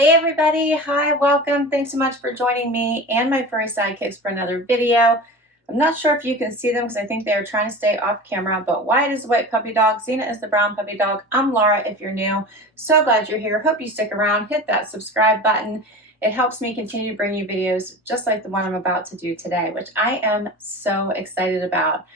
Hey everybody, hi, welcome. Thanks so much for joining me and my furry sidekicks for another video. I'm not sure if you can see them because I think they're trying to stay off camera, but Wyatt is the white puppy dog, Zena is the brown puppy dog. I'm Laura if you're new. So glad you're here. Hope you stick around. Hit that subscribe button. It helps me continue to bring you videos just like the one I'm about to do today, which I am so excited about.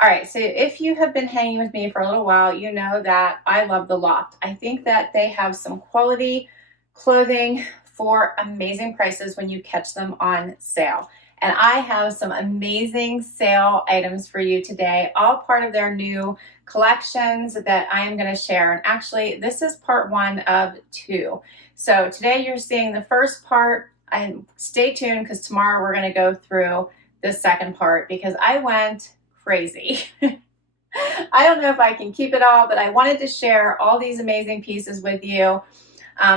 All right, so if you have been hanging with me for a little while, you know that I love the Loft. I think that they have some quality clothing for amazing prices when you catch them on sale. And I have some amazing sale items for you today, all part of their new collections that I am going to share. And actually, this is part one of two. So today you're seeing the first part, and stay tuned because tomorrow we're going to go through the second part because I went crazy. I don't know if I can keep it all, but I wanted to share all these amazing pieces with you.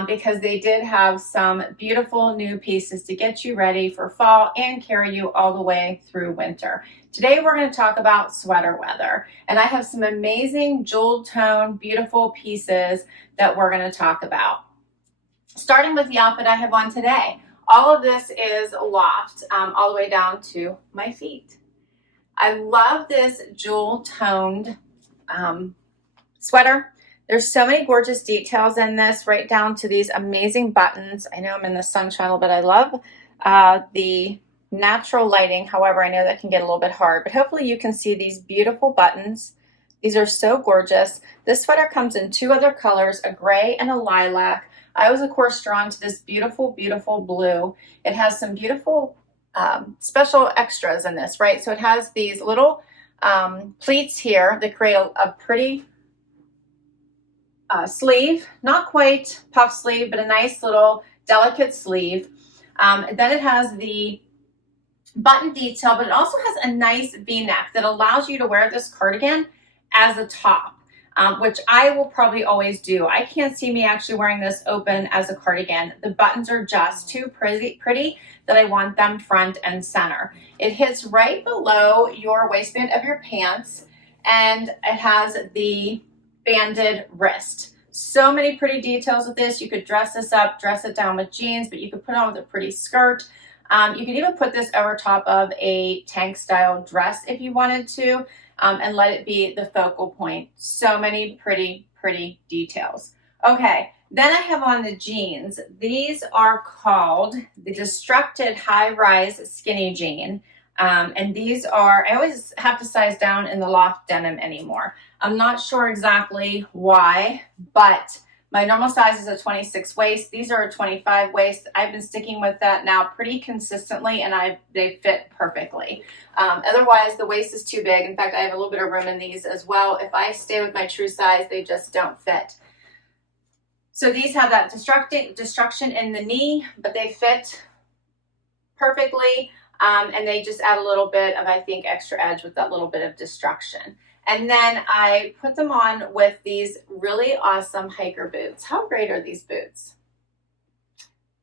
Because they did have some beautiful new pieces to get you ready for fall and carry you all the way through winter. Today we're going to talk about sweater weather, and I have some amazing jeweled tone, beautiful pieces that we're going to talk about. Starting with the outfit I have on today. All of this is Loft, all the way down to my feet. I love this jewel toned sweater. There's so many gorgeous details in this, right down to these amazing buttons. I know I'm in the sunshine, but I love the natural lighting. However, I know that can get a little bit hard, but hopefully you can see these beautiful buttons. These are so gorgeous. This sweater comes in two other colors, a gray and a lilac. I was, of course, drawn to this beautiful, beautiful blue. It has some beautiful special extras in this, right? So it has these little pleats here that create a pretty sleeve, not quite puff sleeve, but a nice little delicate sleeve. Then it has the button detail, but it also has a nice V-neck that allows you to wear this cardigan as a top, which I will probably always do. I can't see me actually wearing this open as a cardigan. The buttons are just too pretty that I want them front and center. It hits right below your waistband of your pants, and it has the banded wrist. So many pretty details with this. You could dress this up, dress it down with jeans, but you could put it on with a pretty skirt. You could even put this over top of a tank style dress if you wanted to, and let it be the focal point. So many pretty details. Okay, then I have on the jeans. These are called the Destructed High Rise Skinny Jean. And these are, I always have to size down in the Loft denim anymore. I'm not sure exactly why, but my normal size is a 26 waist. These are a 25 waist. I've been sticking with that now pretty consistently, and they fit perfectly. Otherwise, the waist is too big. In fact, I have a little bit of room in these as well. If I stay with my true size, they just don't fit. So these have that destruction in the knee, but they fit perfectly. And they just add a little bit of, I think, extra edge with that little bit of destruction. And then I put them on with these really awesome hiker boots. How great are these boots?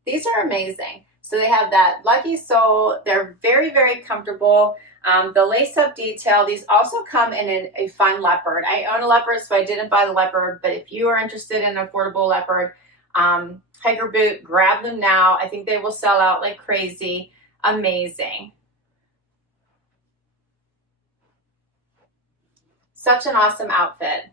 These are amazing. So they have that lucky sole. They're very comfortable. The lace-up detail. These also come in a fun leopard. I own a leopard, so I didn't buy the leopard. But if you are interested in an affordable leopard hiker boot, grab them now. I think they will sell out like crazy. Amazing. Such an awesome outfit.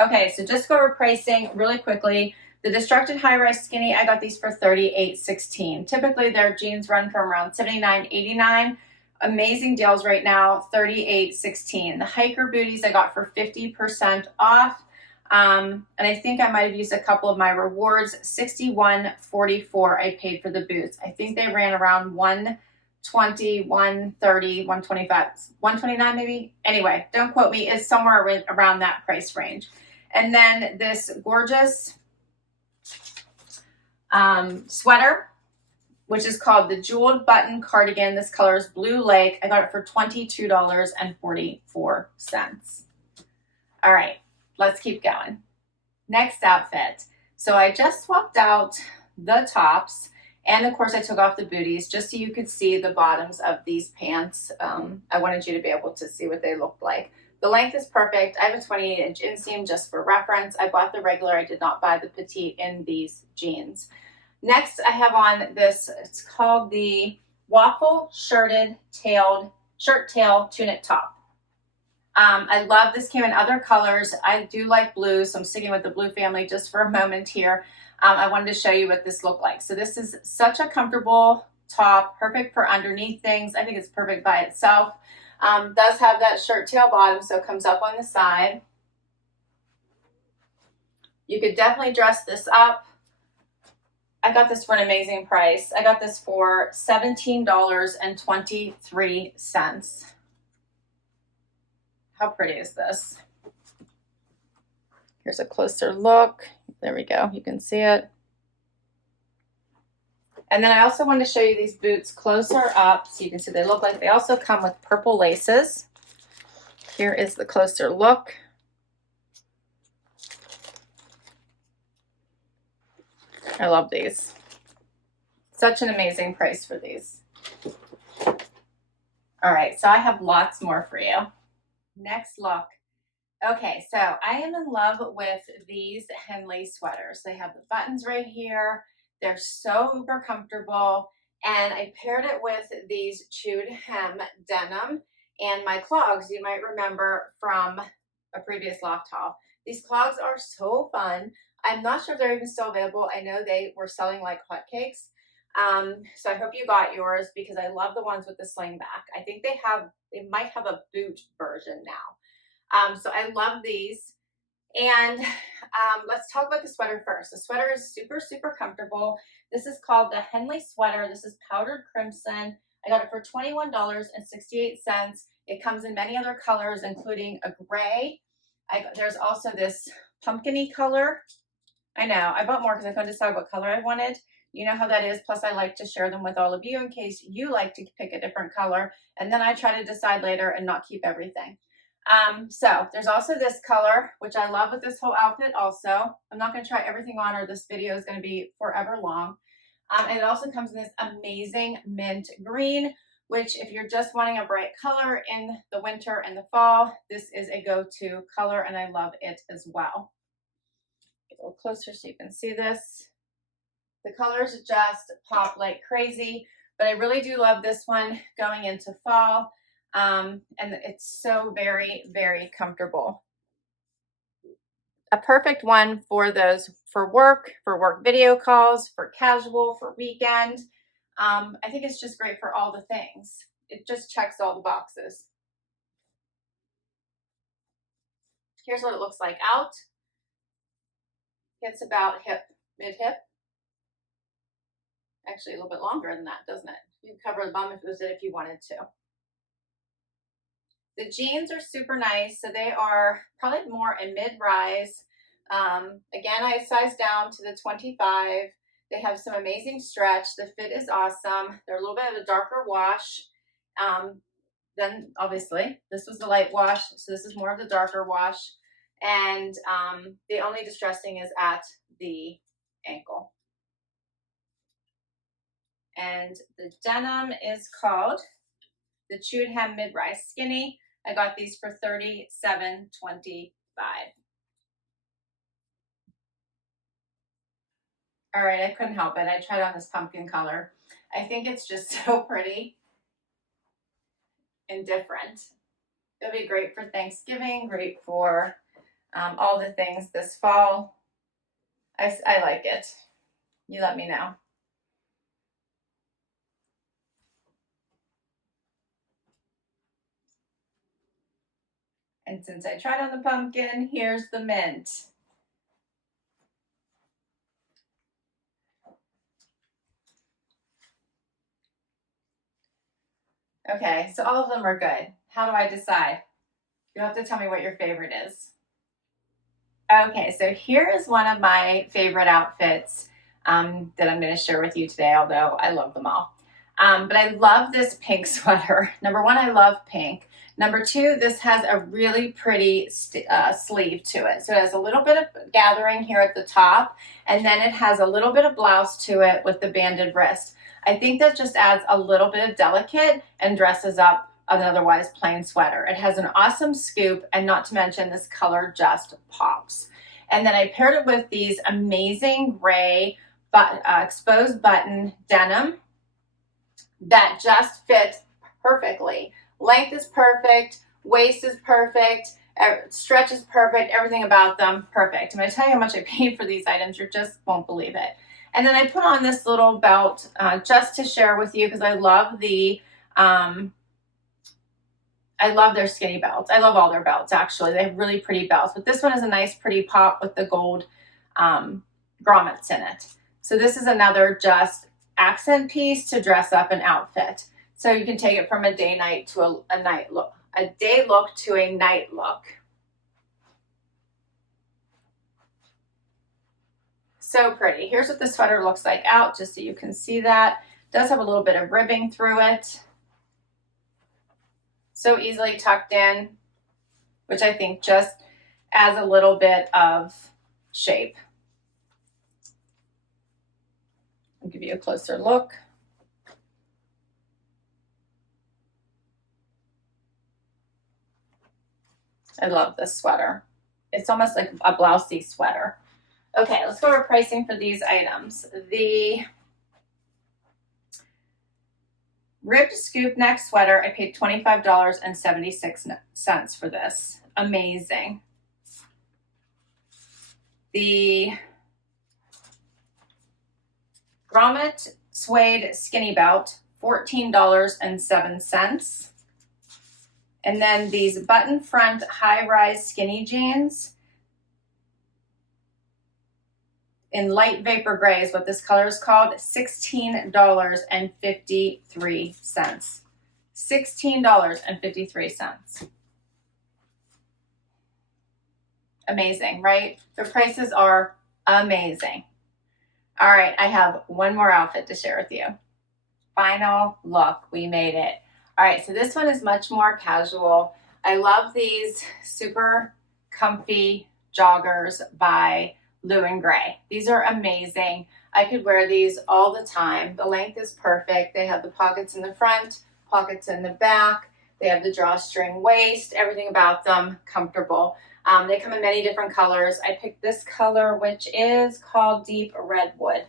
Okay, so just go over pricing really quickly. The Destructed High Rise Skinny, I got these for $38.16. Typically their jeans run from around $79.89. Amazing deals right now, $38.16. The hiker booties I got for 50% off. And I think I might have used a couple of my rewards. $61.44 I paid for the boots. I think they ran around $120, $130, $125, $129 maybe. Anyway, don't quote me. It's somewhere around that price range. And then this gorgeous sweater, which is called the Jeweled Button Cardigan. This color is Blue Lake. I got it for $22.44. All right. Let's keep going. Next outfit. So I just swapped out the tops, and of course I took off the booties just so you could see the bottoms of these pants. I wanted you to be able to see what they looked like. The length is perfect. I have a 28-inch inseam just for reference. I bought the regular. I did not buy the petite in these jeans. Next, I have on this, it's called the waffle shirt tail tunic top. I love this. Came in other colors. I do like blue, so I'm sticking with the blue family just for a moment here. I wanted to show you what this looked like. So this is such a comfortable top, perfect for underneath things. I think it's perfect by itself. Does have that shirt tail bottom, so it comes up on the side. You could definitely dress this up. I got this for an amazing price. I got this for $17.23. How pretty is this? Here's a closer look. There we go. You can see it. And then I also want to show you these boots closer up so you can see they look like they also come with purple laces. Here is the closer look. I love these. Such an amazing price for these. All right, so I have lots more for you. Next look. Okay, so I am in love with these Henley sweaters. They have the buttons right here. They're so uber comfortable. And I paired it with these chewed hem denim and my clogs, you might remember from a previous Loft haul. These clogs are so fun. I'm not sure if they're even still available. I know they were selling like hotcakes. So I hope you got yours because I love the ones with the sling back. I think they might have a boot version now. So I love these. And let's talk about the sweater first. The sweater is super, super comfortable. This is called the Henley Sweater. This is powdered crimson. I got it for $21.68. It comes in many other colors, including a gray. There's also this pumpkin-y color. I know, I bought more because I couldn't decide what color I wanted. You know how that is. Plus, I like to share them with all of you in case you like to pick a different color. And then I try to decide later and not keep everything. So there's also this color, which I love with this whole outfit also. I'm not going to try everything on or this video is going to be forever long. And it also comes in this amazing mint green, which if you're just wanting a bright color in the winter and the fall, this is a go-to color and I love it as well. Get a little closer so you can see this. The colors just pop like crazy, but I really do love this one going into fall. And it's so very, very comfortable. A perfect one for those for work video calls, for casual, for weekend. I think it's just great for all the things. It just checks all the boxes. Here's what it looks like out. It's about mid-hip. Actually, a little bit longer than that, doesn't it? You can cover the bum if you wanted to. The jeans are super nice, so they are probably more a mid-rise. Again, I sized down to the 25. They have some amazing stretch. The fit is awesome. They're a little bit of a darker wash. Then obviously, this was the light wash, so this is more of the darker wash. And the only distressing is at the ankle. And the denim is called the chewed hem mid-rise skinny. I got these for $37.25. All right, I couldn't help it. I tried on this pumpkin color. I think it's just so pretty and different. It'll be great for Thanksgiving, great for all the things this fall. I like it. You let me know. And since I tried on the pumpkin, here's the mint. Okay, so all of them are good. How do I decide? You'll have to tell me what your favorite is. Okay, so here is one of my favorite outfits that I'm going to share with you today, although I love them all. But I love this pink sweater. Number one, I love pink. Number two, this has a really pretty sleeve to it. So it has a little bit of gathering here at the top, and then it has a little bit of blouse to it with the banded wrist. I think that just adds a little bit of delicate and dresses up an otherwise plain sweater. It has an awesome scoop, and not to mention this color just pops. And then I paired it with these amazing gray exposed button denim that just fit perfectly. Length is perfect, waist is perfect, stretch is perfect, everything about them perfect. I'm going to tell you how much I paid for these items. You just won't believe it. And then I put on this little belt just to share with you because I love their skinny belts. I love all their belts, actually. They have really pretty belts, but this one is a nice pretty pop with the gold grommets in it. So this is another just accent piece to dress up an outfit. So you can take it from a day night to a night look, a day look to a night look. So pretty. Here's what the sweater looks like out, just so you can see that. It does have a little bit of ribbing through it. So easily tucked in, which I think just adds a little bit of shape. I'll give you a closer look. I love this sweater. It's almost like a blousey sweater. Okay, let's go over pricing for these items. The ribbed scoop neck sweater, I paid $25.76 for this. Amazing. The grommet suede skinny belt, $14.07. And then these button front high-rise skinny jeans in light vapor gray is what this color is called, $16.53. $16.53. Amazing, right? The prices are amazing. All right, I have one more outfit to share with you. Final look, we made it. All right, so this one is much more casual. I love these super comfy joggers by Blue and Gray. These are amazing. I could wear these all the time. The length is perfect. They have the pockets in the front, pockets in the back. They have the drawstring waist, everything about them comfortable. They come in many different colors. I picked this color, which is called Deep Redwood.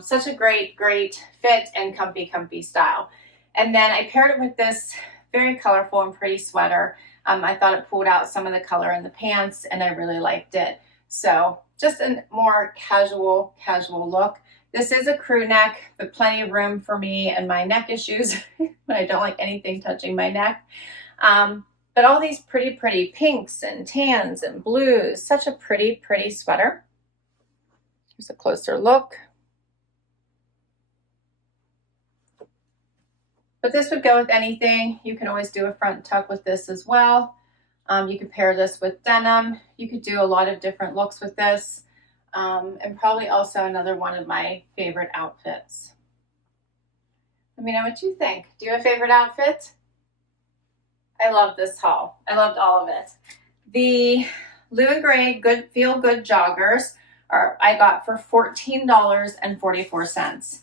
Such a great fit and comfy style. And then I paired it with this very colorful and pretty sweater. I thought it pulled out some of the color in the pants, and I really liked it. So just a more casual look. This is a crew neck, but plenty of room for me and my neck issues when I don't like anything touching my neck. But all these pretty pinks and tans and blues. Such a pretty sweater. Here's a closer look. But this would go with anything. You can always do a front tuck with this as well. You could pair this with denim. You could do a lot of different looks with this. And probably also another one of my favorite outfits. Let me know what you think. Do you have a favorite outfit? I love this haul. I loved all of it. The Blue and Gray Feel Good joggers I got for $14.44.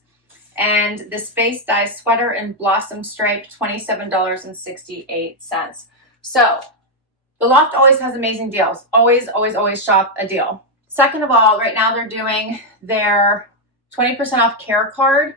And the Spacedye Sweater in Blossom Stripe, $27.68. So the Loft always has amazing deals. Always shop a deal. Second of all, right now they're doing their 20% off care card,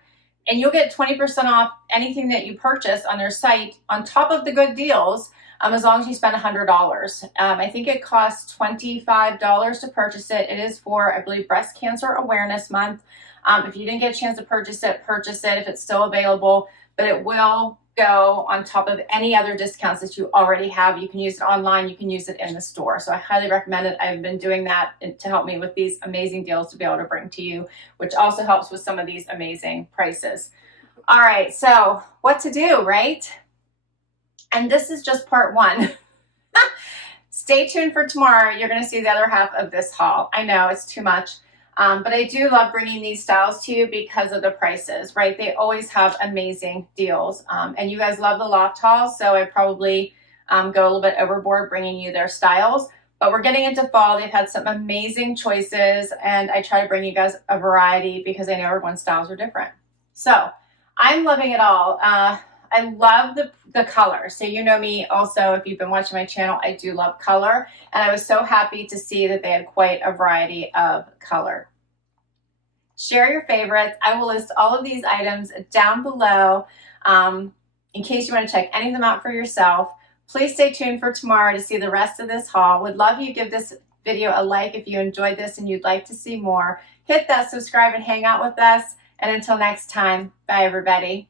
and you'll get 20% off anything that you purchase on their site on top of the good deals, as long as you spend $100. I think it costs $25 to purchase it. It is for, I believe, Breast Cancer Awareness Month. If you didn't get a chance to purchase it if it's still available, but it will go on top of any other discounts that you already have. You can use it online, you can use it in the store. So I highly recommend it. I've been doing that to help me with these amazing deals to be able to bring to you, which also helps with some of these amazing prices. All right, so what to do, right? And this is just part one. Stay tuned for tomorrow. You're going to see the other half of this haul. I know it's too much. But I do love bringing these styles to you because of the prices, right? They always have amazing deals. And you guys love the Loft haul, so I probably go a little bit overboard bringing you their styles. But we're getting into fall. They've had some amazing choices, and I try to bring you guys a variety because I know everyone's styles are different. So I'm loving it all. I love the color. So you know me also, if you've been watching my channel, I do love color. And I was so happy to see that they had quite a variety of color. Share your favorites. I will list all of these items down below in case you want to check any of them out for yourself. Please stay tuned for tomorrow to see the rest of this haul. Would love you give this video a like if you enjoyed this and you'd like to see more. Hit that subscribe and hang out with us. And until next time, bye everybody.